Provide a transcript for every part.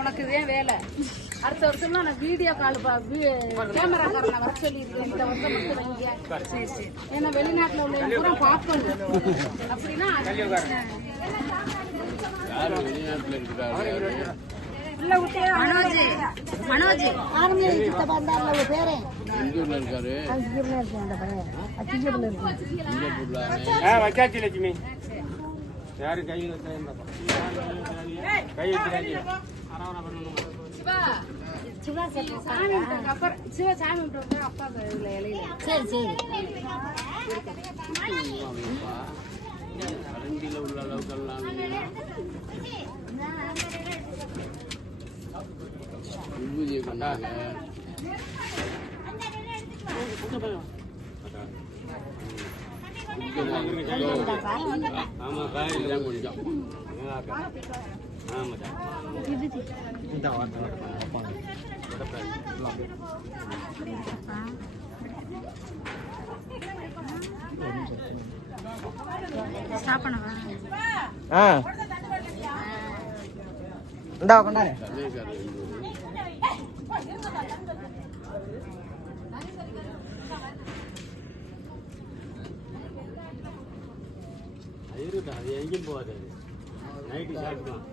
உனக்கு இதே வேலை. அடுத்த வருஷம் நான் வீடியோ கால் கேமராக்காரனை வர சொல்லியிருக்கேன். இந்த வருஷம் மட்டும் வைங்க. ஏன்னா வெளிநாட்டுல உள்ள பூரா பார்க்கணும். அப்படின்னா மனோஜ் பேரு வச்சாச்சு லட்சுமி யாரு கை சிவா சாமி அப்புறம் சிவா சாமி அப்பா இலையில சரி சரி உள்ள அளவுக்கெல்லாம் ஆமா காயெல்லாம் கொஞ்சம் கொண்டாரு அது எங்கேயும் போகாது. நைட்டு சாப்பிடலாம்.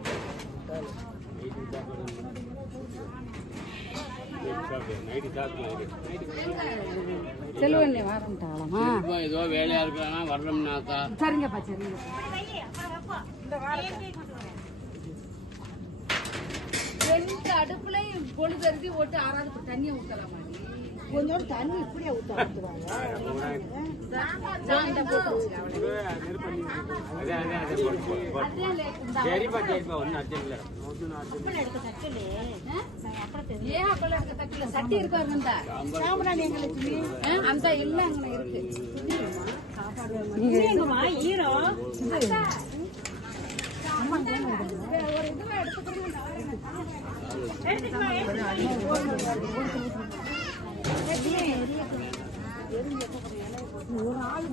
செல்வண்ணே வாரம்ட்டாளமா ஏதோ வேலையா இருக்கிறானா வரணும்னாக்கா சரிங்கப்பா சரிங்க. ரெண்டு அடுப்புலையும் பொழுதருதி ஓட்டு 6வது தண்ணியை ஊற்றலாமா? கொஞ்சம் தண்ணி இப்படியே ஊற்றுவாங்க. சட்டி இருக்காரு அந்த எல்லாம் இருக்கு. ஒரு ஆளு